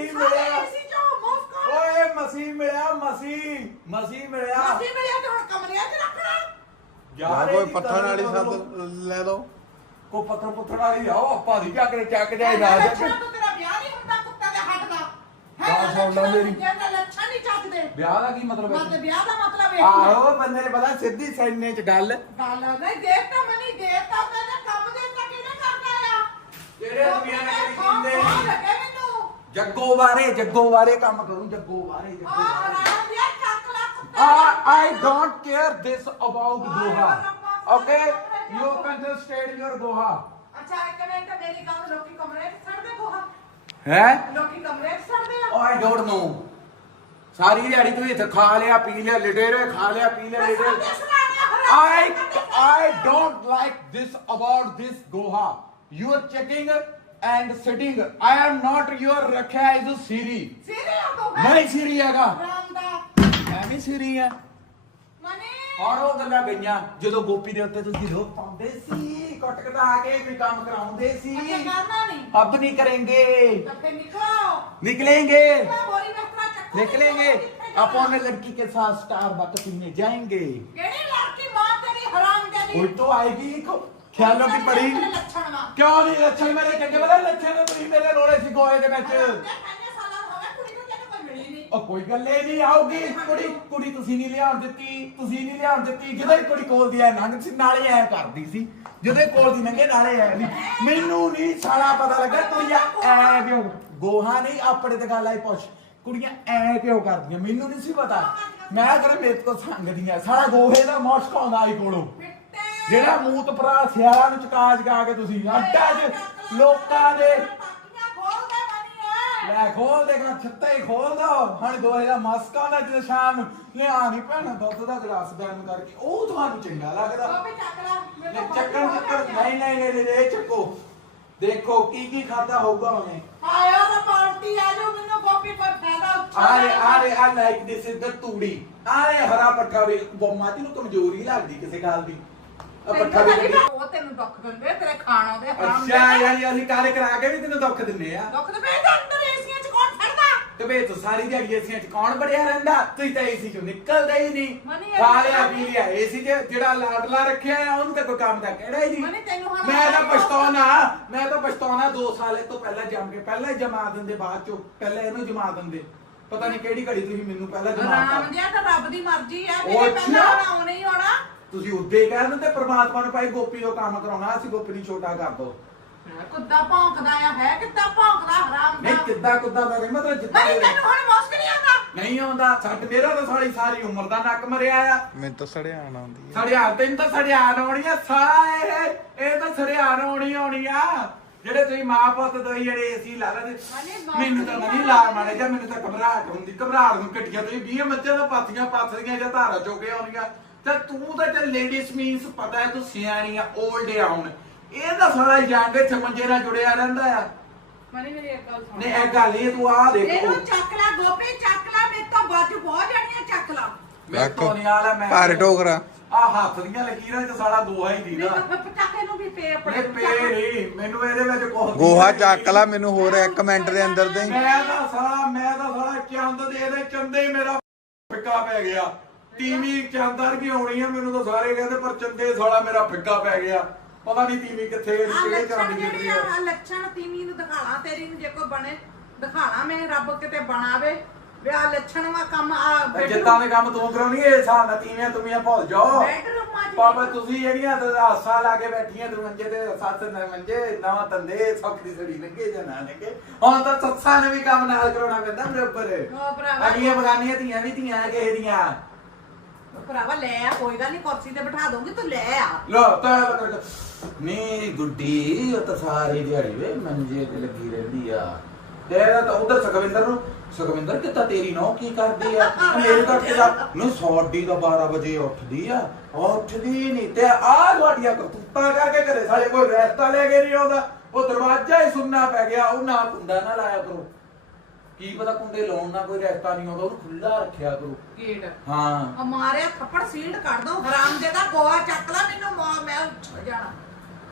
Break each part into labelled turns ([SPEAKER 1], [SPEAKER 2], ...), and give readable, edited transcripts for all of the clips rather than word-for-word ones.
[SPEAKER 1] ਮਸੀਂ ਮਿਲਿਆ ਓਏ ਮਸੀਂ ਮਿਲਿਆ ਮਸੀਂ ਮਿਲਿਆ
[SPEAKER 2] ਤੇ ਹੁਣ ਕਮਰਿਆਂ 'ਚ ਰੱਖਣਾ
[SPEAKER 1] ਯਾਰ
[SPEAKER 3] ਕੋਈ ਪੱਥਰ ਵਾਲੀ ਸੱਦ ਲੈ ਦੋ
[SPEAKER 1] ਕੋ ਪੱਥਰ ਵਾਲੀ ਆਓ ਆਪਾਂ ਦੀ ਚੱਕ ਜਾਏ ਨਾ
[SPEAKER 2] ਲੱਛਣਾਂ ਤੋਂ ਤੇਰਾ ਵਿਆਹ ਨਹੀਂ ਹੁੰਦਾ ਕੁੱਤਾ ਦੇ ਹੱਟ ਦਾ
[SPEAKER 1] ਗੱਲ ਸੁਣ ਲੈ ਮੇਰੀ।
[SPEAKER 2] ਜਿਹੜਾ ਲੱਛਣ ਨਹੀਂ ਚੱਕਦੇ
[SPEAKER 1] ਵਿਆਹ ਦਾ ਕੀ ਮਤਲਬ
[SPEAKER 2] ਮਤ
[SPEAKER 1] ਹੈ
[SPEAKER 2] ਵਿਆਹ ਦਾ ਮਤਲਬ ਇਹ
[SPEAKER 1] ਆਹੋ ਬੰਦੇ ਨੇ ਪਤਾ ਸਿੱਧੀ ਸੈਨੇ ਚ ਗੱਲ
[SPEAKER 2] ਗੱਲ ਨਹੀਂ ਦੇਵਤਾ ਮਨੀ ਦੇਵਤਾ ਉਹਨੇ ਕੰਮ ਦੇਵਤਾ ਕਿਹਨੇ ਕਰਦਾ ਆ
[SPEAKER 1] ਜਿਹੜੇ ਦੁਨੀਆ ਨੇ ਕਹਿੰਦੇ
[SPEAKER 2] ਲੱਗੇ ਮੈਨੂੰ
[SPEAKER 1] ਜੱਗੋ ਬਾਰੇ ਕੰਮ ਕਰੂੰ ਜੱਗੋ ਬਾਰੇ
[SPEAKER 2] ਹਰਾਮ ਦਿਆ ਚੱਕ ਲਾ ਕੁੱਤਾ
[SPEAKER 1] I don't care this about Goa. Okay, you can just stay in your Goa.
[SPEAKER 2] ਅੱਛਾ ਇੱਕ ਮਿੰਟ ਮੇਰੀ ਗੱਲ ਲੋਕੀ ਕਮਰੇ 'ਚ ਛੱਡਦੇ ਕੋਹਾ
[SPEAKER 1] ਹੈ
[SPEAKER 2] ਲੋਕੀ ਕਮਰੇ 'ਚ ਛੱਡਦੇ ਆ
[SPEAKER 1] I don't know. ਸਾਰੀ ਦਿਹਾੜੀ ਤੂੰ ਇੱਥੇ ਖਾ ਲਿਆ ਪੀ ਲਿਆ ਲਿਟੇ ਰਹੇ ਖਾ ਲਿਆ ਪੀ ਲਿਆ ਲਿਟੇ I don't like this about this Goa. You are checking and sitting. I am not your ਰੱਖਿਆ is Siri.
[SPEAKER 2] ਸੀਰੀ ਆ ਤੂੰ
[SPEAKER 1] ਨਹੀਂ Siri ਹੈਗਾ
[SPEAKER 2] ਰਾਮ ਦਾ
[SPEAKER 1] ਮੈਂ ਵੀ Siri ਆ
[SPEAKER 2] ਮਨੀ
[SPEAKER 1] ਔਰ ਉਹ ਗੱਲਾਂ ਗਈਆਂ ਜਦੋਂ ਗੋਪੀ ਦੇ ਉੱਤੇ ਤੁਸੀਂ ਰੋਕ ਪਾਉਂਦੇ ਸੀ ਕਟਕਦਾ ਕੇ ਕੋਈ ਕੰਮ ਕਰਾਉਂਦੇ ਸੀ
[SPEAKER 2] ਅੱਛਾ ਕਰਨਾ ਨਹੀਂ
[SPEAKER 1] अब नहीं करेंगे
[SPEAKER 2] ਤਾਂ ਫਿਰ ਨਿਕਲੋ
[SPEAKER 1] निकलेंगे
[SPEAKER 2] ਮੈਂ ਬੋਰੀ ਬਿਸਤਰਾ ਚੱਕੂ
[SPEAKER 1] निकलेंगे अपन लड़की के साथ स्टारबक्स पीने जाएंगे
[SPEAKER 2] ਕਿਹੜੀ ਲੜਕੀ ਮਾਂ ਤੇਰੀ ਹਰਾਮ ਦੀ
[SPEAKER 1] कोई तो आएगी ख्यालों की पड़ी
[SPEAKER 2] ਲੱਛਣ ਵਾ
[SPEAKER 1] क्यों नहीं लक्षण मेरे चंगे वाले लक्षण तुम मेरे रोड़े सी गोए दे विच
[SPEAKER 2] ਕਿੰਨੇ ਸਾਲਾਂ ਹੋ ਗਏ ਕੁੜੀ ਨੂੰ ਤੈਨੂੰ ਕੋਈ ਮਿਲੀ ਨਹੀਂ
[SPEAKER 1] ਉਹ ਕੋਈ ਗੱਲ ਹੀ ਨਹੀਂ ਆਉਗੀ ਕੁੜੀ ਤੁਸੀਂ ਨਹੀਂ ਲਿਆਉਣ ਦਿੱਤੀ ਜਦੋਂ ਕੁੜੀ ਕੋਲ ਦੀ ਐ ਨੰਗ ਸੀ ਨਾਲੇ ਐ ਕਰਦੀ ਸੀ ਜਦੋਂ ਕੋਲ ਦੀ ਨੰਗੇ ਨਾਲੇ ਐ ਨਹੀਂ ਮੈਨੂੰ ਨਹੀਂ ਸਾਲਾ ਪਤਾ ਲੱਗਾ ਕੁੜੀਆਂ ਐ ਕਿਉਂ ਗੋਹਾ ਨਹੀਂ ਆਪਣੇ ਤੇ ਗੱਲ ਆਈ ਪੁੱਛ ਕੁੜੀਆਂ ਐ ਕਿਉਂ ਕਰਦੀਆਂ ਮੈਨੂੰ ਨਹੀਂ ਸੀ ਪਤਾ ਮੈਂ ਕਰ ਮੇਰੇ ਤੋਂ ਸੰਗਦੀਆਂ ਸਾਲਾ ਗੋਹੇ ਦਾ ਮੁਸ਼ਕ ਆਉਂਦਾ ਆਈ ਕੋਲੋਂ ਜਿਹੜਾ ਮੂਤ ਭਰਾ ਸਿਆਲਾਂ ਨੂੰ ਚਕਾ ਕੇ ਤੁਸੀਂ ਅੱਡਾ 'ਚ ਲੋਕਾਂ ਦੇ ਲੈ ਖੋਲ ਦੇਗਾ ਛੱਤਾ ਹੀ ਖੋਲ ਦੋ ਹਣ ਗੋਹੇ ਦਾ ਮਸਕਾ ਹੁੰਦਾ ਜਦੋਂ ਸ਼ਾਮ ਨੂੰ ਲਿਆ ਨਹੀਂ ਭੈਣਾ ਦੁੱਧ ਦਾ ਗਲਾਸ ਬੈਨ ਕਰਕੇ ਉਹ ਤੁਹਾਨੂੰ ਚੰਗਾ ਲੱਗਦਾ ਚੱਕਰ ਨਹੀਂ ਚੱਕੋ ਦੇਖੋ ਕੀ ਖਾਦਾ ਹੋਊਗਾ ਉਹਨੇ
[SPEAKER 2] ਆਇਆ ਤਾਂ ਪਾਰਟੀ ਆ ਜੋ ਮੈਨੂੰ ਗੋਪੀ ਪਰ ਫਾਇਦਾ ਉੱਠਾ
[SPEAKER 1] I like this is the ਤੂੜੀ ਆਰੇ ਹਰਾ ਪੱਠਾ ਵੀ ਮਾਤੀ ਨੂੰ ਕਮਜ਼ੋਰੀ ਲੱਗਦੀ ਕਿਸੇ ਗੱਲ ਦੀ ਪੱਠਾ ਵੀ
[SPEAKER 2] ਉਹ ਤੈਨੂੰ ਦੁੱਖ ਦਿੰਦੇ ਤੇਰੇ ਖਾਣਾ ਦੇ ਹਰਾਮ
[SPEAKER 1] ਅੱਛਾ ਯਾਰ ਅਸੀਂ ਕਾਲੇ ਕਰਾ ਕੇ ਵੀ ਤੈਨੂੰ ਦੁੱਖ ਦਿੰਨੇ ਆ
[SPEAKER 2] ਦੁੱਖ ਦੇ ਬੇ ਅੰਦਰ ਏਸੀਆਂ ਚ ਕੌਣ ਫੜਦਾ
[SPEAKER 1] ਤੇ ਵੇ ਤੂੰ ਸਾਰੀ ਦਿਹਾੜੀ ਏਸੀਆਂ 'ਚ ਕੌਣ ਬੜਿਆ ਰਹਿੰਦਾ ਤੂੰ ਤਾਂ ਏਸੀ 'ਚੋਂ ਨਿਕਲਦਾ ਹੀ ਨਹੀਂ
[SPEAKER 2] ਮਨੀ
[SPEAKER 1] ਖਾ ਲਿਆ ਪੀ ਲਿਆ ਏਸੀ 'ਚ ਜਿਹੜਾ ਲਾਡਲਾ ਰੱਖਿਆ ਆ ਉਹਨੂੰ ਤਾਂ ਕੋਈ ਕੰਮ ਦਾ ਕਿਹੜਾ ਹੀ
[SPEAKER 2] ਮਨੀ ਤੈਨੂੰ ਹੁਣ
[SPEAKER 1] ਨਹੀਂ ਮੈਂ ਤਾਂ ਪਛਤਾਉਣਾ 2 ਸਾਲ ਇਹ ਤੋਂ ਪਹਿਲਾਂ ਜੰਮ ਕੇ ਪਹਿਲਾਂ ਹੀ ਜਮਾ ਦਿੰਦੇ ਬਾਅਦ 'ਚੋਂ ਪਹਿਲਾਂ ਇਹਨੂੰ ਜਮਾ ਦਿੰਦੇ ਪਤਾ ਨਹੀਂ ਕਿਹੜੀ ਘੜੀ ਤੁਸੀਂ ਮੈਨੂੰ ਪਹਿਲਾਂ
[SPEAKER 2] ਰਾਮ
[SPEAKER 1] ਜਮਾਤਾ
[SPEAKER 2] ਜੀ ਤਾਂ ਰੱਬ ਦੀ ਮਰਜ਼ੀ ਆ ਮੇਰੇ ਪਹਿਲਾਂ ਆਉਣਾ ਹੀ ਹੋਣਾ
[SPEAKER 1] ਤੁਸੀਂ ਉੱਦੇ ਕਹਿ ਦਿੰਦੇ ਪ੍ਰਮਾਤਮਾ ਨੂੰ ਭਾਈ ਗੋਪੀ ਤੋਂ ਕੰਮ ਕਰਾਉਣਾ ਅਸੀਂ ਗੋਪੀ ਨੂੰ ਛੋਟਾ ਕਰ ਦੋ
[SPEAKER 2] ਕੁੱਤਾ ਭੌਂਕਦਾ ਆ ਹੈ ਕਿੱਦਾਂ ਭੌਂਕਦਾ ਹਰਾਮ ਦਾ
[SPEAKER 1] ਨਹੀਂ ਕਿੱਦਾਂ ਦਾ ਮਤਲਬ
[SPEAKER 2] ਮਨੀ ਤੈਨੂੰ ਹੁਣ ਮੁਸਕ ਨਹੀਂ ਆਉਂਦਾ
[SPEAKER 1] ਨਹੀਂ ਆਉਂਦਾ ਛੱਡ ਮੇਰਾ ਤਾਂ ਸਾਰੀ ਉਮਰ ਦਾ ਨੱਕ ਮਰਿਆ ਆ
[SPEAKER 3] ਮੈਨੂੰ ਤਾਂ ਸੜਿਆਣ ਆਉਂਦੀ ਹੈ
[SPEAKER 1] ਸੜਿਆਣ ਤੈਨੂੰ ਤਾਂ ਸੜਿਆਣ ਆਉਣੀ ਆ ਸਾਲਾ ਇਹ ਤਾਂ ਸੜਿਆਣ ਆਉਣੀ ਆ ਜਿਹੜੇ ਤੁਸੀਂ ਮਾਂ ਪੁੱਤ ਦੋਈ ਜਿਹੜੇ ਏਸੀ ਲਾ ਲੈਂਦੇ ਮੈਨੂੰ ਤਾਂ ਨਹੀਂ ਲਾ ਮਾਰੇ ਜਾਂ ਮੈਨੂੰ ਤਾਂ ਘਬਰਾਹਟ ਹੁੰਦੀ ਘਬਰਾਹਟ ਨੂੰ ਕੱਟੀਆਂ ਤੁਸੀਂ 20 ਮੱਝਾਂ ਦਾ ਪਾਥੀਆਂ ਪਾਥੀਆਂ ਜਾਂ ਧਾਰਾ ਚੋਕੇ ਆਉਂਦੀਆਂ ਤੇ ਤੂੰ ਤਾਂ ਲੇਡੀਜ਼ ਮੀਨਸ ਪਤਾ ਹੈ ਤੂੰ ਸਿਆਣੀ ਆ 올ਡ ਆ ਹੁਣ ਇਹ ਤਾਂ ਸਾਰਾ ਜੰਗ ਇੱਥੇ ਮੰਜੇ ਨਾਲ ਜੁੜਿਆ ਰਹਿੰਦਾ ਆ
[SPEAKER 2] ਮਨੀ ਮੇਰੀ ਇੱਕ ਗੱਲ ਸੁਣ
[SPEAKER 1] ਨਹੀਂ ਇਹ ਗੱਲ ਇਹ ਤੂੰ ਆ ਦੇਖੋ
[SPEAKER 2] ਇਹਨੂੰ ਚੱਕ ਲੈ ਗੋਪੀ ਚੱਕ ਲੈ ਮੇਰੇ ਤੋਂ ਬਾਜੂ ਬਹੁਤ ਜਾਣੀਆਂ ਚੱਕ ਲਾ
[SPEAKER 1] ਮੈਂ ਤੋਂ ਨਹੀਂ ਆਲਾ ਮੈਂ
[SPEAKER 3] ਭਾਰ ਟੋਕਰਾ
[SPEAKER 1] ਆ ਹੱਥ ਦੀਆਂ ਲਕੀਰਾਂ ਤੇ ਸਾਲਾ ਗੋਹਾ ਹੀ ਦੀਦਾ
[SPEAKER 2] ਮੈਨੂੰ ਪਟਾਕੇ ਨੂੰ ਵੀ ਪੇ ਆਪਣੇ
[SPEAKER 1] ਇਹ ਪੇਰੀ ਮੈਨੂੰ ਇਹਦੇ ਵਿੱਚ ਕੁਝ
[SPEAKER 3] ਗੋਹਾ ਚੱਕ ਲਾ ਮੈਨੂੰ ਹੋਰ 1 ਮਿੰਟ ਦੇ ਅੰਦਰ ਦੇ
[SPEAKER 1] ਮੈਂ ਤਾਂ ਸਾਲਾ ਚੰਦ ਦੇ ਇਹਦੇ ਚੰਦੇ ਮੇਰਾ ਫਿੱਕਾ ਪੈ ਗਿਆ ਤੀਵੀਂ ਚੰਦਰ ਕੀ ਹੋਣੀ ਆ ਮੈਨੂੰ ਤਾਂ ਸਾਰੇ ਕਹਿੰਦੇ ਪਰ ਚੰਦੇ ਸਾਲਾ ਮੇਰਾ ਫਿੱਕਾ ਪੈ ਗਿਆ ਪਤਾ ਨਹੀਂ ਤੀਵੀਂ ਕਿੱਥੇ ਕਿਹੜੇ ਚੰਦ ਜਿੱਤਦੀ ਆ
[SPEAKER 2] ਲੱਛਣ ਤੀਵੀਂ ਨੂੰ ਦਿਖਾਣਾ ਤੇਰੀ ਨੂੰ ਜੇ ਕੋਈ ਬਣੇ ਦਿਖਾਣਾ ਮੈਂ ਰੱਬ ਕਿਤੇ ਬਣਾਵੇ ਵਿਆਹ ਲੱਛਣ ਵਾ ਕੰਮ ਆ
[SPEAKER 1] ਜਿੱਦਾਂ ਦੇ ਕੰਮ ਤੂੰ ਕਰਾਉਣੀ ਇਹ ਹਿਸਾਬ ਨਾਲ ਤੀਵੀਆਂ ਤੁਮੀਆਂ ਭੁੱਲ ਜਾਓ
[SPEAKER 2] ਬੈਡਰੂਮਾਂ ਚ
[SPEAKER 1] ਪਾਪਾ ਤੁਸੀਂ ਜਿਹੜੀਆਂ ਹਾਸਾ ਲਾ ਕੇ ਬੈਠੀਆਂ ਤੇ ਮੰਜੇ ਤੇ ਸੱਸ ਨੇ ਮੰਜੇ ਨਵਾਂ ਤੰਦੇ ਸੌਖੀ ਸੜੀ ਲੱਗੇ ਜਾਂ ਨਾ ਲੱਗੇ ਹੁਣ ਤਾਂ ਸੱਸਾਂ ਨੇ ਵੀ ਕੰਮ ਨਾਲ ਕਰਾਉਣਾ ਪੈਂਦਾ ਬਰਾਬਰ
[SPEAKER 2] ਉਹ ਭਰਾਵਾ
[SPEAKER 1] ਅਗਲੀਆਂ ਬਗਾਨੀਆਂ ਧੀਆਂ ਵੀ ਧੀਆਂ ਕਿਸੇ ਦੀਆਂ
[SPEAKER 2] ਭਰਾਵਾ ਲੈ ਆ ਕੋਈ ਗੱਲ ਨਹੀਂ ਕੁਰਸੀ ਤੇ ਬਿਠਾ ਦੂੰਗੀ ਤੂੰ ਲੈ ਆ
[SPEAKER 1] ਲੋ ਤਾਂ ਨੀ ਗੁੱਡੀ ਉਹ ਤਾਂ ਸਾਰੀ ਦਿਹਾੜੀ ਵੇ ਮੰਜੇ ਤੇ ਲੱਗੀ ਰਹਿੰਦੀ ਆ ਤੇਰਾ ਤਾਂ ਉਧਰ ਸੁਖਵਿੰਦਰ ਕਿੱਤਾ ਤੇਰੀ ਨੌ ਕੀ ਕਰਦੀ ਆ ਮੇਰੇ ਕਰਕੇ ਜਾ ਨੂੰ ਸੌਡੀ ਦਾ 12 ਵਜੇ ਉੱਠਦੀ ਨਹੀਂ ਤੇ ਆ ਤੁਹਾਡੀਆਂ ਕਰਤੂਤਾਂ ਕਰਕੇ ਘਰੇ ਸਾਲੇ ਕੋਈ ਰਸਤਾ ਲੈ ਕੇ ਨਹੀਂ ਆਉਂਦਾ ਉਹ ਦਰਵਾਜ਼ਾ ਹੀ ਸੁੰਨਾ ਪੈ ਗਿਆ ਉਹ ਨਾ ਕੁੰਡਾ ਨਾ ਲਾਇਆ ਕਰੋ ਕੀ ਪਤਾ ਕੁੰਡੇ ਲਾਉਣ ਨਾਲ ਕੋਈ ਰਸਤਾ ਨਹੀਂ ਆਉਂਦਾ ਉਹਨੂੰ ਖੁੱਲਾ ਰੱਖਿਆ ਕਰੋ
[SPEAKER 2] ਗੇਟ
[SPEAKER 1] ਹਾਂ
[SPEAKER 2] ਮਾਰਿਆ ਥੱਪੜ ਸੀਲਡ ਕਰ ਦੋ ਹਰਾਮ ਦੇ ਦਾ ਗੋਆ ਚੱਕ ਲੈ ਮੈਨੂੰ ਮੈਂ ਉੱਠ ਜਾਣਾ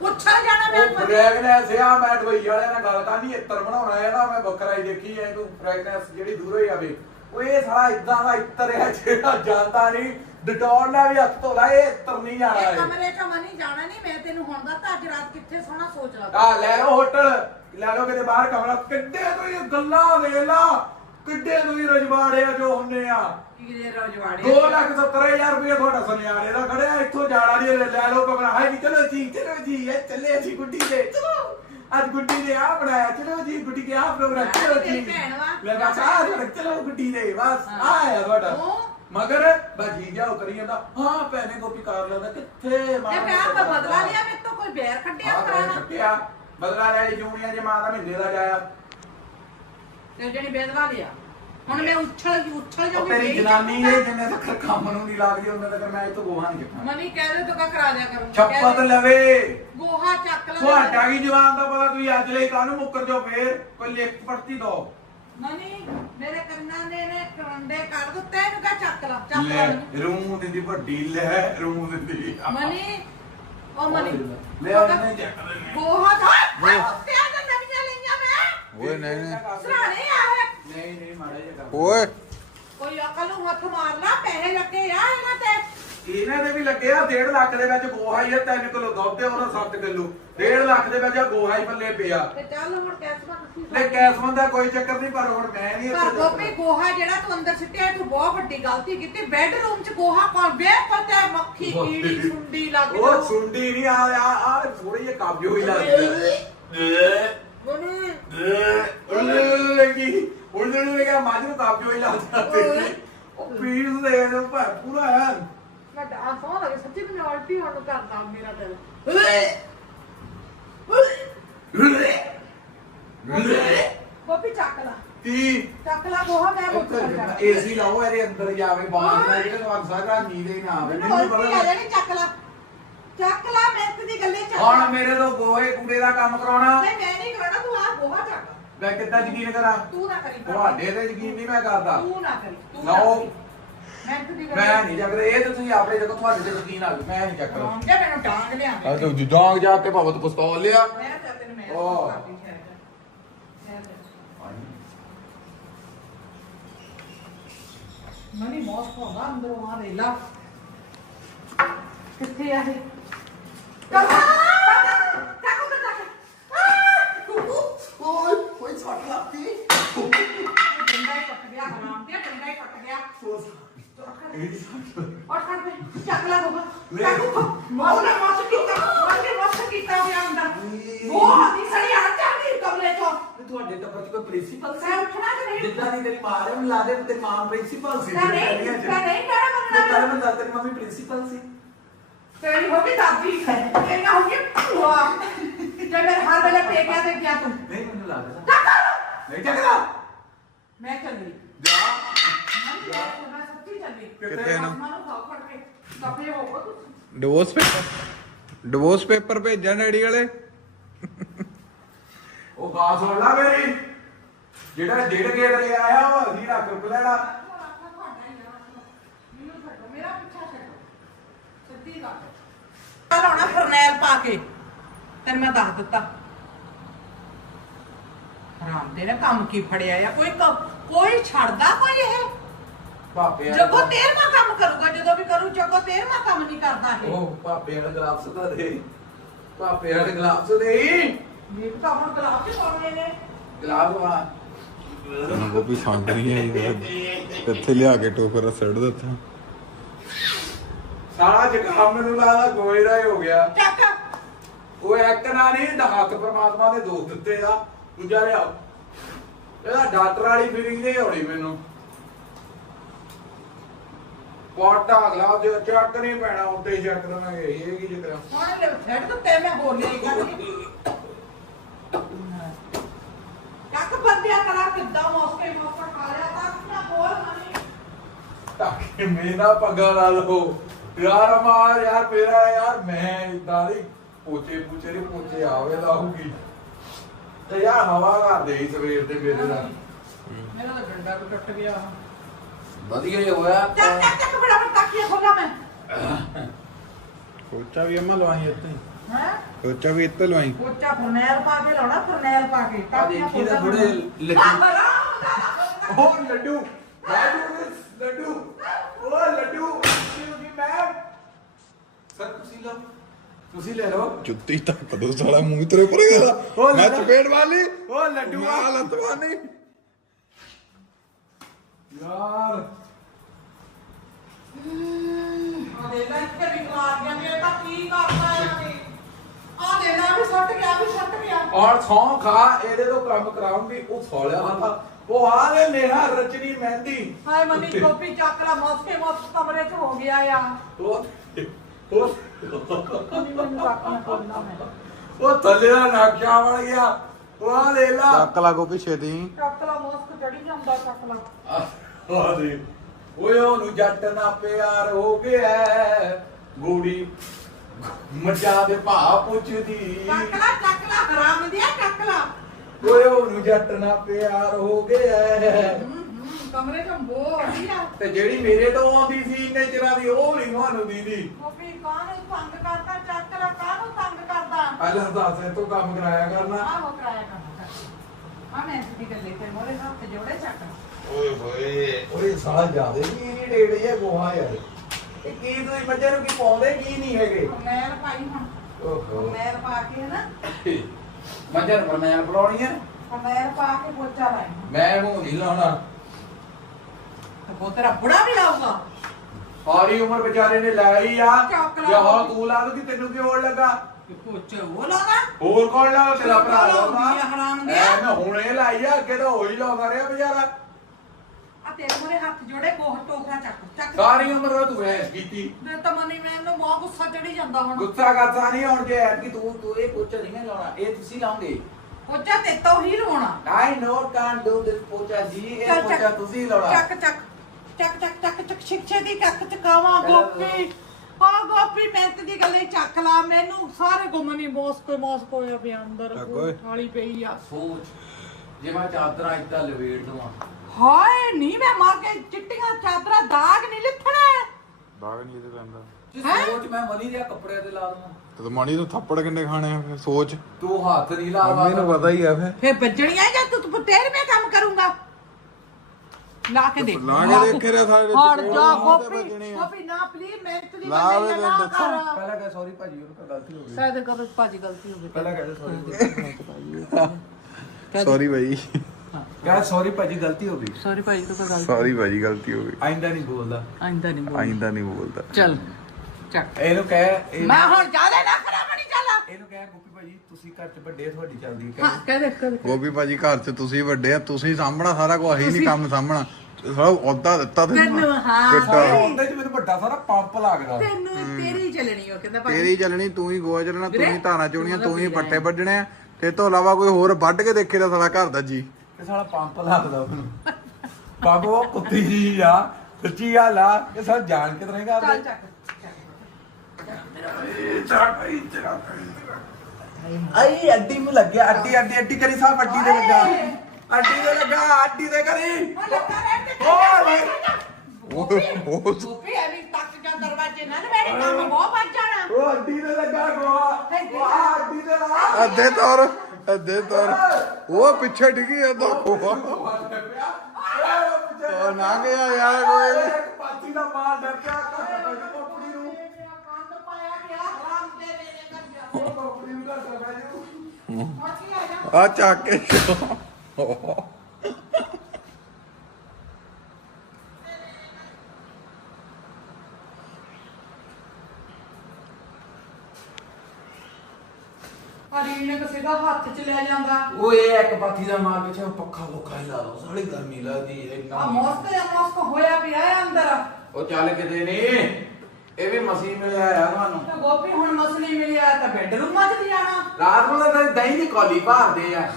[SPEAKER 2] ਉੱਛਲ ਜਾਣਾ ਮੈਂ
[SPEAKER 1] ਉਹ ਫ੍ਰੈਗਨੈਂਸ ਆ ਮੈਂ ਢੋਈ ਵਾਲਿਆਂ ਨਾਲ ਗੱਲ ਕਰਨੀ ਇੱਤਰ ਬਣਾਉਣਾ ਹੈ ਨਾ ਮੈਂ ਬੱਕਰਾ ਹੀ ਦੇਖੀ ਐ ਤੂੰ ਫ੍ਰੈਗਨੈਂਸ ਜਿਹੜੀ ਦੂਰੋਂ ਹੀ ਆਵੇ ਉਹ ਇਹ ਸਾਲਾ ਇਦਾਂ ਦਾ ਇੱਤਰ ਹੈ ਜਿਹੜਾ ਜਾਂਦਾ ਨਹੀਂ ਡਟੋਰ ਨਾਲ ਵੀ ਹੱਥ ਧੋਲਾ ਇਹ ਇੱਤਰ ਨਹੀਂ ਜਾਣਾ
[SPEAKER 2] ਇਹ
[SPEAKER 1] ਇਹ
[SPEAKER 2] ਕਮਰੇ 'ਚ ਮਨੀ ਜਾਣਾ ਨਹੀਂ ਮੈਂ ਤੈਨੂੰ ਹੁਣ ਦੱਸਦਾ ਅੱਜ ਰਾਤ ਕਿੱਥੇ ਸੋਣਾ ਸੋਚ ਲਾ
[SPEAKER 1] ਆ ਲੈ ਲਓ ਹੋਟਲ ਲੈ ਲਓ ਕਿਤੇ ਬਾਹਰ ਕਮਰਾ ਕਿੱਡੇ ਤੋਂ ਇਹ ਗੱਲਾਂ ਵੇਖ ਲਾ ਕਿੱਡੇ ਤੋਂ ਹੀ ਰਜਵਾੜੇ ਆ ਜੋ ਹੁੰਨੇ ਆ
[SPEAKER 2] ਕਿਹਦੇ ਰਜਵਾੜੇ
[SPEAKER 1] 2,70,000 ਰੁਪਏ ਤੁਹਾਡਾ ਸੁਨਿਆਰੇ ਦਾ ਖੜਿਆ ਇੱਥੋਂ ਜਾਣਾ ਨਹੀਂ ਲੈ ਲਓ ਕਮਰਾ ਹਾਏ ਨੀ ਚਲੋ ਜੀ ਇਹ ਚੱਲੇ ਅਸੀਂ ਗੁੱਡੀ ਦੇ ਚਲੋ ਅੱਜ ਗੁੱਡੀ ਨੇ ਆ ਬਣਾਇਆ ਚਲੋ ਜੀ ਗੁੱਡੀ ਕੇ ਆ ਪ੍ਰੋਗਰਾਮ ਚਲੋ ਜੀ ਲੈ ਬਸ ਆ ਚਲੋ ਗੁੱਡੀ ਦੇ ਬਸ ਆਇਆ ਤੁਹਾਡਾ ਮਗਰ ਬਾਜੀ ਜਾਓ ਕਰੀ ਜਾਂਦਾ ਹਾਂ ਭੈਣੇ ਗੋਪੀ ਕਰ ਲੈਂਦਾ ਕਿੱਥੇ
[SPEAKER 2] ਇਹ ਪਿਆਰ ਦਾ ਬਦਲਾ ਲਿਆ ਮੇਰੇ ਤੋਂ ਕੋਈ ਬੈਰ ਖੱਟਿਆ ਕਰਾਣਾ
[SPEAKER 1] ਖੱਟਿਆ ਬਦਲਾ ਲਿਆ ਜੂਨੀਆਂ ਜੇ ਮਾਂ ਦਾ ਮਹੀਨੇ ਦਾ ਜਾਇਆ
[SPEAKER 2] ਤੇ ਜਿਹੜੀ ਬੇਦਵਾ ਲਿਆ ਹੁਣ ਮੈਂ ਉੱਛਲ ਜਾਊਂਗੀ
[SPEAKER 1] ਤੇਰੀ ਜਨਾਨੀ ਹੈ ਜਿੰਨੇ ਤੱਕ ਕੰਮ ਨੂੰ ਨਹੀਂ ਲੱਗਦੀ ਉਹਨੇ ਤੱਕ ਮੈਂ ਇਹ ਤੋਂ ਗੋਹਾ ਨਹੀਂ ਚੱਕਣਾ
[SPEAKER 2] ਮਨੀ ਕਹਿ ਦੇ ਤੋ ਕਰਾ ਦਿਆ ਕਰੂੰ
[SPEAKER 1] ਛੱਪਤ ਲਵੇ
[SPEAKER 2] ਗੋਹਾ ਚੱਕ ਲੈ
[SPEAKER 1] ਤੁਹਾਡਾ ਕੀ ਜਵਾਨ ਦਾ ਪਤਾ ਤੁਸੀਂ ਅੱਜ ਲਈ ਕਾਹਨੂੰ ਮੁੱਕਰ ਜਾਓ ਫੇਰ ਕੋਈ ਲਿਖਤ ਪੜਤੀ ਦੋ
[SPEAKER 2] ਮਨੀ ਮੇਰੇ ਕੰਨਾਂ ਦੇ ਨੇ ਕਰੰਡੇ ਕੱਢ ਦਿੱਤੇ ਇਹਨੂੰ ਕਾ ਚੱਕ ਲੈ ਮਨੀ।
[SPEAKER 1] ਰੂਮ ਦਿੰਦੀ ਵੱਡੀ ਲੈ ਰੂਮ ਦਿੰਦੀ
[SPEAKER 2] ਮਨੀ ਉਹ ਮਨੀ
[SPEAKER 1] ਲੈ ਉਹਨੇ ਚੱਕ ਲੈਣੇ
[SPEAKER 2] ਗੋਹਾ ਉੱਤੇ ਆ ਨਵੀਆਂ ਲਈਆਂ ਮੈਂ
[SPEAKER 3] ਓਏ ਨਹੀਂ
[SPEAKER 2] ਸਰਾਣੇ ਆਵੇ
[SPEAKER 1] ਨਹੀਂ ਮਾੜਾ ਜਿਹਾ
[SPEAKER 3] ਓਏ
[SPEAKER 2] ਕੋਈ ਅਕਲ ਨੂੰ ਹੱਥ ਮਾਰ ਲਾ ਪੈਸੇ ਲੱਗੇ ਆ ਇਹਨਾਂ ਤੇ
[SPEAKER 1] ਇਹਨਾਂ ਦੇ ਵੀ ਲੱਗੇ ਆ 1.5 ਲੱਖ ਦੇ ਵਿੱਚ ਗੋਹਾ ਹੀ ਆ 3 ਕਿਲੋ ਦੁੱਧ ਤੇ ਉਹਨਾਂ 7 ਕਿਲੋ 1.5 ਲੱਖ ਦੇ ਵਿੱਚ ਗੋਹਾ ਹੀ ਪੱਲੇ ਪਿਆ
[SPEAKER 2] ਤੇ ਚੱਲ ਹੁਣ ਕੈਸਮਾ ਤੁਸੀਂ
[SPEAKER 1] ਲੈ ਕੈਸਮਨ ਦਾ ਕੋਈ ਚੱਕਰ ਨਹੀਂ ਪਰ ਹੁਣ ਮੈਂ ਨਹੀਂ
[SPEAKER 2] ਪਰ ਗੋਪੀ ਗੋਹਾ ਜਿਹੜਾ ਤੂੰ ਅੰਦਰ ਸਿੱਟਿਆ ਤੂੰ ਬਹੁਤ ਵੱਡੀ ਗਲਤੀ ਕੀਤੀ ਬੈੱਡਰੂਮ 'ਚ ਗੋਹਾ ਕੌਣ ਵੇ ਪਤਾ ਮੱਖੀ ਕੀੜੀ ਸੁੰਡੀ ਲੱਗ
[SPEAKER 1] ਉਹ ਸੁੰਡੀ ਨਹੀਂ ਆ ਥੋੜੀ ਜਿਹੀ ਕਾਬੂ ਹੋਈ ਲੱਗਦੀ
[SPEAKER 2] ਮਨੀ
[SPEAKER 1] ਲੱਗੀ ਉਹਨਾਂ ਨੂੰ ਕਿਹਾ ਮਾਝ ਨੂੰ ਕਾਬੂ ਹੋਈ ਲੱਗਦੀ ਉਹ ਪੀਸ ਦੇ ਪੂਰਾ ਹੈ
[SPEAKER 2] ਮੈਂ ਆ ਸੌਂ ਲੱਗੇ ਸੱਚੀ ਮੈਨੂੰ ਉਲਟੀ ਹੋਣ ਨੂੰ ਕਰਦਾ ਮੇਰਾ ਦਿਲ ਗੋਪੀ ਚੱਕ ਲਾ
[SPEAKER 1] ਕੀ
[SPEAKER 2] ਚੱਕ ਲਾ ਗੋਹਾ ਮੈਂ ਮੁੱਕ
[SPEAKER 1] ਏਸੀ ਲਾਓ ਇਹਦੇ ਅੰਦਰ ਜਾਵੇ ਬਾਹਰ ਨਾ ਜਿਹੜੇ ਤੁਹਾਨੂੰ ਸਾਰਾ ਨੀਂਦੇ ਨਾ ਆਵੇ
[SPEAKER 2] ਮੈਨੂੰ ਉਲਟੀ ਆ ਜਾਣੀ ਚੱਕ ਲਾ ਮਿਹਨਤ ਦੀ ਗੱਲੇ ਚੱਕ
[SPEAKER 1] ਹੁਣ ਮੇਰੇ ਤੋਂ ਗੋਹੇ ਕੂੜੇ ਦਾ ਕੰਮ ਕਰਾਉਣਾ
[SPEAKER 2] ਨਹੀਂ ਮੈਂ ਨਹੀਂ ਕਰਾਉਣਾ ਤੂੰ ਆ ਗੋਹਾ ਚੱਕ
[SPEAKER 1] ਮੈਂ ਕਿੱਦਾਂ ਯਕੀਨ ਕਰਾਂ
[SPEAKER 2] ਤੂੰ ਨਾ ਕਰੀ
[SPEAKER 1] ਤੁਹਾਡੇ ਤੇ ਯਕੀਨ ਨਹੀਂ ਮੈਂ ਕਰਦਾ
[SPEAKER 2] ਤੂੰ ਨਾ ਕਰੀ ਤੂੰ
[SPEAKER 1] ਲਓ
[SPEAKER 2] ਮਿਹਨਤ ਦੀ ਗੱਲੇ
[SPEAKER 1] ਮੈਂ ਨਹੀਂ ਚੱਕਦਾ ਇਹ ਤਾਂ ਤੁਸੀਂ ਆਪਣੇ ਜਦੋਂ ਤੁਹਾਡੇ ਤੇ ਯਕੀਨ ਆ ਗਿਆ ਮੈਂ ਨਹੀਂ ਚੱਕਦਾ
[SPEAKER 2] ਜੇ ਮੈਨੂੰ ਡਾਂਗ ਲਿਆ
[SPEAKER 1] ਆ ਤੂੰ ਡਾਂਗ ਜਾ ਕੇ ਭਾਵੇਂ ਤੂੰ ਪਿਸਤੌਲ ਲਿਆ
[SPEAKER 2] ਮੈਂ ਤਾਂ ਤੈਨੂੰ ਮੈਂ
[SPEAKER 1] ਓ।
[SPEAKER 2] ਕਰਦੀ ਸ਼ਾਇਦ ਮਨੀ ਮੌਸ ਪਾਉਂਦਾ ਅੰਦਰੋਂ ਆ ਰੇਲਾ ਕਿੱਥੇ ਆ ਇਹ
[SPEAKER 1] ਕੋਈ ਛੱਡ ਲੱਤੀ
[SPEAKER 2] ਡੰਡਾ ਹੀ ਕੱਟ ਗਿਆ ਹਰਾਮ ਤੇ ਡੰਡਾ ਹੀ ਕੱਟ ਗਿਆ ਔਰ ਖੜ ਪੇ ਚੱਕ ਲਾ ਗੋਗਾ ਉਹਨੇ ਮੌਸ ਕੀਤਾ ਹੋਇਆ ਅੰਦਰ ਉਹ ਦੀ ਸੜੀ ਆ ਚਾਹੀ ਕਮਰੇ ਚੋਂ
[SPEAKER 1] ਤੁਹਾਡੇ ਟੱਬਰ ਚ ਕੋਈ ਪ੍ਰਿੰਸੀਪਲ
[SPEAKER 2] ਮੈਂ ਉੱਠਣਾ ਕਿ ਨਹੀਂ
[SPEAKER 1] ਜਿੱਦਾਂ ਦੀ ਤੇਰੀ ਮਾਂ ਨੇ ਲਾ ਦੇ ਤੇ ਮਾਂ ਪ੍ਰਿੰਸੀਪਲ ਸੀ
[SPEAKER 2] ਮੈਂ ਨਹੀਂ ਕਹਿਣਾ
[SPEAKER 1] ਕੱਲ ਮੈਂ ਦੱਸ ਤੇਰੀ ਮੰਮੀ ਪ੍ਰਿੰਸੀਪਲ ਸੀ
[SPEAKER 2] ਤੇਰੀ ਹੋ ਗਈ ਦਾਦੀ ਹੈ ਤੇਰਾ ਹੋ ਗਿਆ ਭੂਆ ਜੇ ਮੇਰੇ ਹਰ ਵੇਲੇ ਪੇਕਿਆ ਤੇ ਗਿਆ ਤੂੰ
[SPEAKER 1] ਨਹੀਂ ਮੈਨੂੰ ਲੱਗਦਾ
[SPEAKER 2] ਚੱਕ
[SPEAKER 1] ਨਹੀਂ ਚੱਕਦਾ
[SPEAKER 2] ਮੈਂ ਚੱਲੀ
[SPEAKER 1] ਜਾ
[SPEAKER 2] ਮੈਂ ਸੱਚੀ ਚੱਲੀ
[SPEAKER 3] ਕਿੱਥੇ ਨੂੰ?
[SPEAKER 2] ਮਾਨੂੰ ਖਾਓ ਫੜ ਕੇ ਕੱਪੜੇ ਹੋਵੋ ਤੂੰ
[SPEAKER 3] ਡਿਵੋਰਸ ਪੇਪਰ ਭੇਜਣ ਡੈਡੀ ਵਾਲੇ
[SPEAKER 1] ਉਹ ਗਾਸ ਸੁਣ ਲਾ ਮੇਰੀ ਜਿਹੜਾ ਡੇਢ ਗੇੜ ਲੈ ਆਇਆ ਉਹ ਅਸੀਂ ਰੱਖ ਰੁਕ ਲੈਣਾ
[SPEAKER 2] ਮੇਰਾ ਪਿੱਛਾ ਛੱਡੋ ਸਿੱਧੀ ਗੱਲ ਲਾਉਣਾ ਫਰਨੈਲ ਪਾ ਕੇ ਤੈਨੂੰ ਮੈਂ ਦੱਸ ਦਿੱਤਾ ਹਰਾਮ ਦੇ ਨੇ ਕੰਮ ਕੀ ਫੜਿਆ ਆ ਕੋਈ ਛੱਡਦਾ ਕੋਈ ਇਹ
[SPEAKER 1] ਭਾਪੇ
[SPEAKER 2] ਜੱਗੋ 13ਵਾਂ ਕੰਮ ਕਰੂਗਾ ਜਦੋਂ ਵੀ ਕਰੂ ਜੱਗੋ 13ਵਾਂ ਕੰਮ ਨਹੀਂ ਕਰਦਾ ਇਹ
[SPEAKER 1] ਉਹ ਭਾਪੇ ਵਾਲੇ ਗਲਾਸ ਦਾ ਦੇ ਭਾਪੇ ਵਾਲੇ ਗਲਾਸ ਦੇ
[SPEAKER 2] ਇਹ ਤਾਂ ਹੁਣ ਗਲਾਸ ਚ ਪਾਉਣੇ ਨੇ
[SPEAKER 1] ਗਲਾਸ ਵਾ
[SPEAKER 3] ਉਹ ਵੀ ਸੰਗ ਨਹੀਂ ਆਈ ਕਿੱਥੇ ਲਿਆ ਕੇ ਟੋਕਰਾ ਸੜ ਦਿੱਤਾ
[SPEAKER 1] ਸਾਰਾ ਜ਼ੁਕਾਮ ਮੈਨੂੰ ਲੱਗਦਾ ਗੋਇਰਾ ਹੀ ਹੋ ਗਿਆ
[SPEAKER 2] ਚੱਕ
[SPEAKER 1] ਉਹ ਇੱਕ ਨਾ ਨਹੀਂ ਦਾ ਹੱਥ ਪ੍ਰਮਾਤਮਾ ਦੇ ਦੋਸਤ ਦਿੱਤੇ ਆ ਦੂਜਾ ਲਿਆ ਇਹਦਾ ਡਾਕਟਰ ਵਾਲੀ ਫੀਲਿੰਗ ਨਹੀਂ ਹੋਣੀ ਮੈਨੂੰ ਪੋਟਾ ਗਲਾਸ ਦੇ ਚੱਕ ਨਹੀਂ ਪੈਣਾ ਉੱਤੇ ਹੀ ਚੱਕ ਦਵਾਂਗੇ ਇਹ ਕੀ ਚੱਕਰ
[SPEAKER 2] ਹੁਣ ਲੈ ਛੱਡ ਦਿੱਤੇ ਮੈਂ ਹੋਰ ਲਈ ਕਰਨੀ ਚੱਕ ਬੰਦਿਆ ਕਰਾ ਕਿੱਦਾਂ ਮੌਸਕੇ ਖਾ ਲਿਆ ਤਾਂ ਨਾ ਬੋਲ ਮਨੀ
[SPEAKER 1] ਤਾਂ ਮੇਰਾ ਪੱਗਾ ਲਾ ਲਓ ਯਾਰ ਮਾਰ ਯਾਰ ਮੇਰਾ ਯਾਰ ਮੈਂ ਇਦਾਂ ਦੀ ਪੋਚੇ ਪੁੱਛੇ ਦੇ ਪੋਚੇ ਆਵੇ ਲਾਹੂਗੀ ਤੇ ਯਾਰ ਹਵਾ ਘਰ ਦੇ ਸਵੇਰ ਦੇ ਮੇਰੇ ਦਾ
[SPEAKER 2] ਮੇਰਾ ਤਾਂ ਡੰਡਾ ਵੀ ਟੁੱਟ ਗਿਆ
[SPEAKER 1] ਵਧੀਆ ਹੀ ਹੋਇਆ
[SPEAKER 2] ਚੱਕ ਫਟਾਫਟ ਤਾਕੀਆਂ ਖੋਲਾ ਮੈਂ
[SPEAKER 3] ਕੋਚਾ ਵੀ ਅੰਮਾ ਲਵਾਈ ਇੱਥੇ
[SPEAKER 2] ਹੈ
[SPEAKER 3] ਪੋਚਾ ਵੀ ਇੱਥੇ ਲਵਾਈ
[SPEAKER 2] ਪੋਚਾ ਫਰਨੈਲ ਪਾ ਕੇ ਲਾਉਣਾ ਫਰਨੈਲ ਪਾ ਕੇ ਤਾਂ
[SPEAKER 1] ਦੇਖੀ ਤਾਂ ਥੋੜੇ ਲੱਡੂ ਉਹ ਲੱਡੂ ਲੱਡੂ ਉਹ ਲੱਡੂ ਜੀ ਮੈਮ ਸਰ ਤੁਸੀਂ ਲੈ ਲਓ
[SPEAKER 3] ਜੁੱਤੀ ਤੱਕ ਦੋ ਸਾਲਾ ਮੂੰਹ ਤੇਰੇ ਉੱਪਰ ਗਿਆ ਮੈਂ ਚਪੇੜ ਵਾਲੀ
[SPEAKER 1] ਉਹ ਲੱਡੂ
[SPEAKER 3] ਆ ਲਤਵਾਨੀ
[SPEAKER 1] ਯਾਰ
[SPEAKER 2] ਆ ਦੇ ਲੈ ਇੱਥੇ ਵੀ ਮਾਰ ਗਿਆ ਨੇ ਤਾਂ ਕੀ ਕਰਦਾ ਹੈ ਆ ਦੇ ਲੈ ਵੀ ਸੱਟ ਗਿਆ
[SPEAKER 1] ਔਰ ਸੌਂ ਖਾ ਇਹਦੇ ਤੋਂ ਕੰਮ ਕਰਾਉਂਗੀ ਉਹ ਸੌਲਿਆ ਹੱਥਾ ਉਹ ਆ ਲੈ ਨੇਹਾ ਰਚਨੀ ਮਹਿੰਦੀ
[SPEAKER 2] ਹਾਏ ਮਨੀ ਟੋਪੀ ਚੱਕ ਲਾ ਮੌਸਕੇ ਮੌਸ ਕਮਰੇ 'ਚ ਹੋ ਗਿਆ ਆ
[SPEAKER 1] ਉਹ
[SPEAKER 2] ਮੈਨੂੰ ਰੱਖਣਾ ਪੈਂਦਾ ਮੈਂ
[SPEAKER 1] ਉਹ ਥੱਲੇ ਦਾ ਨਕਸ਼ਾ ਬਣ ਗਿਆ ਉਹ ਆ ਲੈ ਲਾ
[SPEAKER 3] ਚੱਕ ਲਾ ਗੋਪੀ ਛੇਤੀ
[SPEAKER 2] ਚੱਕ ਲਾ ਮੌਸਕ ਚੜੀ ਜਾਂਦਾ ਚੱਕ ਲਾ
[SPEAKER 1] ਆ ਦੇ ਓਏ ਉਹਨੂੰ ਜੱਟ ਨਾ ਪਿਆਰ ਹੋ ਗਿਆ ਗੋੜੀ ਮੱਝਾਂ ਦੇ ਭਾਅ ਪੁੱਛਦੀ
[SPEAKER 2] ਚੱਕ ਲਾ ਹਰਾਮ ਦਿਆ ਚੱਕ ਲਾ
[SPEAKER 1] ਓਏ ਉਹਨੂੰ ਜੱਟ ਨਾ ਪਿਆਰ ਹੋ ਗਿਆ
[SPEAKER 2] ਕਮਰੇ 'ਚ ਬੋ ਆਈ ਨਾ
[SPEAKER 1] ਤੇ ਜਿਹੜੀ ਮੇਰੇ ਤੋਂ ਆਉਂਦੀ ਸੀ ਇੰਨੇ ਚਿਰਾਂ ਦੀ ਉਹ ਨਹੀਂ ਤੁਹਾਨੂੰ ਦੀਦੀ
[SPEAKER 2] ਗੋਪੀ ਕਾਹਨੂੰ ਤੰਗ ਕਰਦਾ ਚੱਕ ਲਾ ਕਾਹਨੂੰ ਤੰਗ ਕਰਦਾ
[SPEAKER 1] ਪਹਿਲਾਂ ਦੱਸ ਇਹ ਤੋਂ ਕੰਮ ਕਰਾਇਆ ਕਰਨਾ
[SPEAKER 2] ਆਹੋ ਕਰਾਇਆ ਕਰਨਾ ਆ ਮੈਂ ਸਿੱਧੀ ਗੱਲੇ ਤੇ ਮੋਰੇ ਹੱਥ ਜੋੜੇ ਚੱਕ
[SPEAKER 1] ਓਏ ਹੋਏ ਓਏ ਸਾਲਾ ਜਿਆਦੇ ਵੀ ਨਹੀਂ ਡੇੜੇ ਆ ਗੋਹਾ ਯਾਰ ਇਹ ਕੀ ਤੁਸੀਂ ਮੱਝਾਂ ਨੂੰ ਕੀ ਪਾਉਂਦੇ ਕੀ ਨਹੀਂ ਹੈਗੇ
[SPEAKER 2] ਮੈਲ ਪਾਈ ਹੁਣ
[SPEAKER 1] ਓਹੋ
[SPEAKER 2] ਮੈਲ ਪਾ ਕੇ ਨਾ
[SPEAKER 1] ਮੱਝਾਂ ਨੂੰ ਮੈਂ ਬੁਲਾਉਣੀ ਹੈ
[SPEAKER 2] ਮੈਲ ਪਾ ਕੇ ਪੋਚਾ ਲਾਈ
[SPEAKER 1] ਮੈਂ ਮੂੰਹ ਨਹੀਂ ਲਾਉਣਾ
[SPEAKER 2] ਤੇ ਉਹ ਤੇਰਾ ਬੁੜਾ ਵੀ ਲਾਊਗਾ
[SPEAKER 1] ਸਾਰੀ ਉਮਰ ਵਿਚਾਰੇ ਨੇ ਲਾਈ ਆ
[SPEAKER 2] ਚੱਕ ਲਾ।
[SPEAKER 1] ਜੇ ਹੋਰ ਤੂੰ ਲਾ ਦੂਗੀ ਤੈਨੂੰ ਕੀ ਹੋਣ ਲੱਗਾ
[SPEAKER 2] ਤੇ ਪੋਚੇ ਉਹ ਲਾਣਾ
[SPEAKER 1] ਹੋਰ ਕੌਣ ਲਾ ਤੇਰਾ ਭਰਾ
[SPEAKER 2] ਲਾਉਂਦੀ ਆ,
[SPEAKER 1] ਲਾਉਂਦਾ
[SPEAKER 2] ਹਰਾਮ ਦਿਆ।
[SPEAKER 1] ਐ ਮੈਂ ਹੁਣੇ ਲਾਈ ਆ ਅੱਗੇ ਤਾਂ ਹੋਈ ਲਾਉਂਦਾ ਰਿਹਾ ਵਿਚਾਰਾ
[SPEAKER 2] ਆ ਤੇਰੇ ਮੋਰੇ ਹੱਥ ਜੋੜੇ ਕੋਹ ਟੋਕਰਾ ਚੱਕ
[SPEAKER 1] ਸਾਰੀ ਉਮਰ ਉਹ ਤੂੰ ਐਸ ਕੀਤੀ
[SPEAKER 2] ਮੈਂ ਤਾਂ ਮਨੀ ਮੈਨੂੰ ਬਹੁਤ ਗੁੱਸਾ ਚੜੀ ਜਾਂਦਾ ਹੁਣ
[SPEAKER 1] ਗੁੱਸਾ ਕਰਦਾ ਨਹੀਂ ਹੁਣ ਜੇ ਐ ਕਿ ਤੂੰ ਇਹ ਪੋਚਾ ਨਹੀਂ ਮੈਂ ਲਾਉਣਾ ਇਹ ਤੁਸੀਂ ਲਾਉਂਗੇ
[SPEAKER 2] ਪੋਚਾ ਤੇ ਤੋਂ ਹੀ ਲਾਉਣਾ
[SPEAKER 1] I know can't do this ਪੋਚਾ ਜੀ ਇਹ
[SPEAKER 2] ਚੱਲ,
[SPEAKER 1] ਪੋਚਾ
[SPEAKER 2] ਚੱਕ।
[SPEAKER 1] ਤੁਸੀਂ ਲਾਉਣਾ
[SPEAKER 2] ਚੱਕ ਛਿਕਛੇ ਦੀ ਕੱਕ ਚਕਾਵਾ ਗੋਪੀ ਆ ਗੋਪੀ ਮਿਹਨਤ ਦੀ ਗੱਲੇ ਚੱਕ ਲਾ ਮੈਨੂੰ ਸਾਰੇ ਗੁੰਮਨੀ ਮੋਸ ਕੋਈ ਪਿਆ ਅੰਦਰ
[SPEAKER 3] ਚੱਕ ਓਏ।
[SPEAKER 2] ਥਾਲੀ ਪਈ ਆ
[SPEAKER 1] ਸੋਚ ਜੇ ਮੈਂ ਚਾਦਰਾਂ ਇੱਦਾਂ ਲਵੇੜ ਦਵਾਂ
[SPEAKER 2] ਹਾਏ ਨਹੀਂ ਮੈਂ ਮਾਰ ਕੇ ਚਿੱਟੀਆਂ ਚਾਦਰਾਂ ਦਾਗ ਨਹੀਂ ਲਿਥਣਾ
[SPEAKER 3] ਦਾਗ ਨਹੀਂ ਇਹਦੇ ਪੈਂਦਾ
[SPEAKER 1] ਜੇ ਸੋਚ ਮੈਂ ਮਨੀ ਦੇ ਕੱਪੜਿਆਂ ਤੇ ਲਾ ਦਵਾਂ
[SPEAKER 3] ਤੇ ਮਾਣੀ ਨੂੰ ਥੱਪੜ ਕਿੰਨੇ ਖਾਣੇ ਆ ਫਿਰ ਸੋਚ
[SPEAKER 1] ਤੂੰ ਹੱਥ ਨਹੀਂ ਲਾ
[SPEAKER 3] ਮੰਮੀ ਨੂੰ ਪਤਾ ਹੀ ਆ ਫਿਰ
[SPEAKER 2] ਫੇ ਵੱਜਣੀਆਂ ਜਾਂ ਤੂੰ ਤੇਰੇ ਮੈਂ ਕੰਮ ਕਰੂੰਗਾ ਲਾ ਕੇ ਦੇਖ
[SPEAKER 3] ਲਾ ਕੇ ਦੇਖ ਰਿਹਾ ਸਾਰੇ
[SPEAKER 2] ਹਟ
[SPEAKER 3] ਵਿੱਚ
[SPEAKER 2] ਜਾ
[SPEAKER 3] ਕੋਲ
[SPEAKER 2] ਗੋਪੀ
[SPEAKER 3] ਵੱਜਣੇ ਆ।
[SPEAKER 2] ਗੋਪੀ ਨਾ ਪਲੀਜ਼ ਮਿਹਨਤ ਦੀ
[SPEAKER 3] ਲਾ
[SPEAKER 2] ਗੱਲ
[SPEAKER 3] ਵੇ
[SPEAKER 2] ਨਾ
[SPEAKER 3] ਦੱਸਾਂ।
[SPEAKER 2] ਕਰ
[SPEAKER 1] ਪਹਿਲਾਂ ਕਹ ਸੌਰੀ ਭਾਜੀ ਉਹਨੂੰ ਤਾਂ ਗਲਤੀ ਹੋ ਗਈ
[SPEAKER 2] ਸ਼ਾਇਦ ਕਰ ਭਾਜੀ ਗਲਤੀ ਹੋ ਗਈ
[SPEAKER 1] ਪਹਿਲਾਂ ਕਹ ਸੌਰੀ
[SPEAKER 3] ਸੌਰੀ ਭਾਈ
[SPEAKER 1] ਕਹ ਸੌਰੀ ਭਾਜੀ ਗਲਤੀ ਹੋ ਗਈ
[SPEAKER 2] ਸੌਰੀ ਭਾਜੀ ਤੋਂ ਗਲਤੀ
[SPEAKER 3] ਸੌਰੀ ਭਾਜੀ ਗਲਤੀ ਹੋ ਗਈ
[SPEAKER 1] ਆਇੰਦਾ ਨਹੀਂ ਬੋਲਦਾ
[SPEAKER 2] ਆਇੰਦਾ ਨਹੀਂ ਬੋਲ
[SPEAKER 3] ਆਇੰਦਾ ਨਹੀਂ ਬੋਲਦਾ
[SPEAKER 2] ਚੱਲ ਚੱਕ
[SPEAKER 1] ਇਹਨੂੰ ਕਹਿ
[SPEAKER 2] ਮੈਂ ਹੁਣ ਜ਼ਿਆਦਾ ਨਾ ਕਰਾਂ ਬਣੀ ਚੱਲ
[SPEAKER 1] ਇਹਨੂੰ ਕਹਿ ਗੋਪੀ ਭਾਜੀ ਤੁਸੀਂ ਘਰ ਚ ਵੱਡੇ ਤੁਹਾਡੀ ਚੱਲਦੀ
[SPEAKER 2] ਹਾਂ ਕਹਿ ਦੇ
[SPEAKER 3] ਗੋਪੀ ਭਾਜੀ ਘਰ 'ਚ ਤੁਸੀਂ ਵੱਡੇ ਆ ਤੁਸੀਂ ਸਾਂਭਣਾ ਸਾਰਾ ਕੁਝ ਅਸੀਂ ਨਹੀਂ ਕੰਮ ਸਾਂਭਣਾ ਸਾਰਾ ਅਹੁਦਾ ਦਿੱਤਾ ਤੁਸੀਂ
[SPEAKER 2] ਤੈਨੂੰ ਹਾਂ
[SPEAKER 3] ਕਿੱਡਾ।
[SPEAKER 1] ਉਹਦੇ ਚ ਮੈਨੂੰ ਵੱਡਾ ਸਾਰਾ ਪੰਪ ਲੱਗਦਾ
[SPEAKER 2] ਤੈਨੂੰ ਤੇਰੀ ਚੱਲਣੀ ਉਹ ਕਹਿੰਦਾ ਭਾਜੀ
[SPEAKER 3] ਤੇਰੀ ਚੱਲਣੀ ਤੂੰ ਹੀ ਗੋਆ ਚੱਲਣਾ ਤੂੰ ਹੀ
[SPEAKER 2] ਵੀਰੇ,
[SPEAKER 3] ਧਾਰਾਂ ਚੋਣੀਆਂ ਤੂੰ ਹੀ
[SPEAKER 2] ਤੂੰ
[SPEAKER 3] ਪੱਟੇ ਵੱਢਣੇ ਆ ਤੇ ਤੋਂ ਇਲਾਵਾ ਕੋਈ ਹੋਰ ਵੱਢ ਕੇ ਦੇਖੇ ਤਾਂ ਸਾਲਾ ਘਰ ਦਾ ਜੀ
[SPEAKER 1] ਇਹ ਸਾਲਾ ਪੰਪ ਲੱਗਦਾ ਉਹਨੂੰ ਪੰਪ ਉਹ ਕੁੱਤੀ ਜੀ ਆ ਸੱਚੀ ਗੱਲ ਆ ਇਹ ਸਾਲਾ ਜਾਣ ਕੇ ਤਰ੍ਹਾਂ
[SPEAKER 2] ਚੱਲ
[SPEAKER 1] ਕਰਦੇ
[SPEAKER 2] ਚੱਕ
[SPEAKER 1] ਆਈ ਅੱਡੀ ਨੂੰ ਲੱਗਿਆ ਅੱਡੀ ਕਰੀ ਸਾਹ ਅੱਡੀ ਦੇ ਲੱਗਾ ਅੱਡੀ ਦੇ ਲੱਗਾ ਅੱਡੀ ਦੇ ਕਰੀ
[SPEAKER 3] ਉਹ
[SPEAKER 2] ਗੋਪੀ ਐਵੇਂ ਤੱਕ ਜਾ ਦਰਵਾਜ਼ੇ ਨਾਲ ਮੇਰੇ ਕੰਮ ਬਹੁਤ ਵੱਜ ਜਾਣਾ
[SPEAKER 1] ਉਹ ਅੱਡੀ ਦੇ ਲੱਗਾ ਗੋਆ ਉਹ ਆ ਅੱਡੀ ਦੇ ਲਾ
[SPEAKER 3] ਅੱਧੇ ਤੌਰ ਉਹ ਪਿੱਛੇ ਡਿੱਗੀ ਏਦਾਂ ਉਹ ਨਾ ਗਿਆ ਯਾਰ ਕੋਈ
[SPEAKER 1] ਪਾਤੀ ਦਾ ਮਾਲ ਡੱਕਿਆ ਕੁੜੀ ਨੂੰ
[SPEAKER 2] ਕੰਦ ਪਾਇਆ ਗਿਆ ਹਰਾਮ ਦੇ ਮੇਰੇ ਕਰ ਗਿਆ
[SPEAKER 1] ਕੁੜੀ ਨੂੰ ਘਰ ਲਗਾ ਜੀ
[SPEAKER 2] ਹੁਣ ਕੀ ਆ ਜਾ
[SPEAKER 3] ਆ ਚੱਕ ਕੇ
[SPEAKER 2] ਹਰੀ ਨੇ ਕਿਸੇ ਦਾ ਹੱਥ ਚ ਲੈ ਜਾਂਦਾ
[SPEAKER 1] ਉਹ ਇਹ ਇੱਕ ਪਾਥੀ ਦਾ ਮਾਰ ਪਿੱਛੇ ਪੱਖਾ ਲੋਕਾ ਹੀ ਲਾ ਲਓ ਸਾਲੀ ਗਰਮੀ ਲੱਗਦੀ ਹੈ
[SPEAKER 2] ਆ ਮੌਸਕ ਹੋਇਆ ਪਿਆ ਹੈ ਅੰਦਰ
[SPEAKER 1] ਉਹ ਚੱਲ ਕਿਤੇ ਨਹੀਂ ਇਹ ਵੀ ਮਸੀਹ ਮਿਲਿਆ ਆ ਤੁਹਾਨੂੰ
[SPEAKER 2] ਤੇ ਗੋਪੀ ਹੁਣ ਮਸਲੀ ਮਿਲਿਆ ਤਾਂ ਬੈਡਰੂਮਾਂ 'ਚ ਜਾਣਾ
[SPEAKER 1] ਰਾਤ ਨੂੰ ਤਾਂ ਦਹੀਂ ਦੀ ਕੌਲੀ ਭਾਰਦੇ ਆ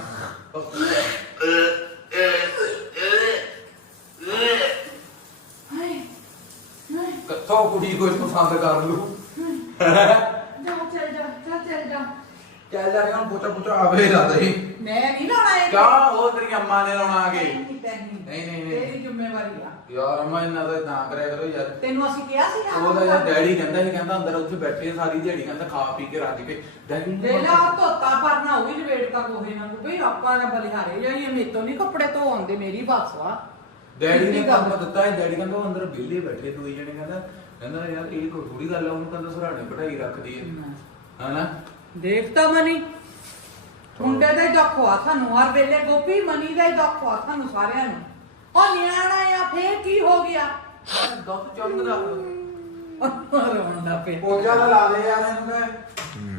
[SPEAKER 2] ਹਾਏ ਹਾਏ
[SPEAKER 1] ਕਿੱਥੋਂ ਕੁੜੀ ਕੋਈ ਪਸੰਦ ਕਰ ਲੂ
[SPEAKER 2] ਜਾ ਚੱਲ ਜਾ
[SPEAKER 1] ਚੱਲ ਜਾ ਰਿਹਾ ਹੁਣ ਪੁੱਛਾ ਆਵੇ ਲਾ ਦੇ
[SPEAKER 2] ਮੈਂ ਨਹੀਂ ਲਾਉਣਾ ਇਹ
[SPEAKER 1] ਕਿਆ ਉਹ ਤੇਰੀ ਅੰਮਾ ਨੇ ਲਾਉਣਾ ਆ ਕੇ
[SPEAKER 2] ਨਹੀਂ ਤੇਰੀ ਜ਼ਿੰਮੇਵਾਰੀ ਆ
[SPEAKER 1] ਯਾਰ ਅੰਮਾ ਇਹਨਾਂ ਦਾ ਨਾ ਕਰਿਆ ਕਰੋ ਯਾਰ
[SPEAKER 2] ਤੈਨੂੰ ਅਸੀਂ ਕਿਹਾ ਸੀ ਨਾ
[SPEAKER 1] ਉਹਦਾ ਯਾਰ ਡੈਡੀ ਕਹਿੰਦਾ ਸੀ ਕਹਿੰਦਾ ਅੰਦਰ ਉੱਥੇ ਬੈਠੇ ਸਾਰੀ ਦਿਹਾੜੀ ਕਹਿੰਦਾ ਖਾ ਪੀ ਕੇ ਰੱਜ ਕੇ ਡੈਡੀ ਨੂੰ
[SPEAKER 2] ਦੇ ਲਾ ਧੋਤਾ ਪਰਨਾ ਉਹ ਵੀ ਲਵੇੜ ਕਾ ਕੋਹੇ ਨਾ ਕੋਈ ਆਪਾਂ ਨਾ ਬਲਿਹਾਰੇ ਜਾਈਏ ਮੇਤੋਂ ਨਹੀਂ ਕੱਪੜੇ ਧੋ ਆਉਂਦੇ ਮੇਰੀ ਬਾਤ ਵਾ
[SPEAKER 1] ਡੈਡੀ ਨੇ ਕੰਮ ਦਿੱਤਾ ਹੈ ਡੈਡੀ ਕਹਿੰਦਾ ਉਹ ਅੰਦਰ ਵਿਹਲੇ ਬੈਠੇ ਦੋਈ ਜਣੇ ਕਹਿੰਦਾ ਯਾਰ ਇਹ ਕੋਈ ਥੋੜੀ ਗੱਲ ਆ ਉਹਨੂੰ ਕਹਿੰਦਾ ਸਰਾਣੇ ਪੜਾਈ ਰੱਖਦੀ ਹੈ ਹਨਾ
[SPEAKER 2] ਦੇਖਤਾ ਮਨੀ ਮੁੰਡੇ ਦਾ ਹੀ ਦੁੱਖ ਹੋਆ ਤੁਹਾਨੂੰ ਹਰ ਵੇਲੇ ਗੋਪੀ ਮਨੀ ਦਾ ਹੀ ਦੁੱਖ ਹੋਆ ਤੁਹਾਨੂੰ ਸਾਰਿਆਂ ਨੂੰ ਉਹ ਨਿਆਣਾ ਆ ਫੇਰ ਕੀ ਹੋ ਗਿਆ
[SPEAKER 1] ਦੁੱਧ ਚੁੰਮ ਦਾ
[SPEAKER 2] ਰੋਣ ਦਾ ਪੇ
[SPEAKER 1] ਪੋਜਾ ਲਾ ਦੇ ਯਾਰ ਇਹਨੂੰ ਮੈਂ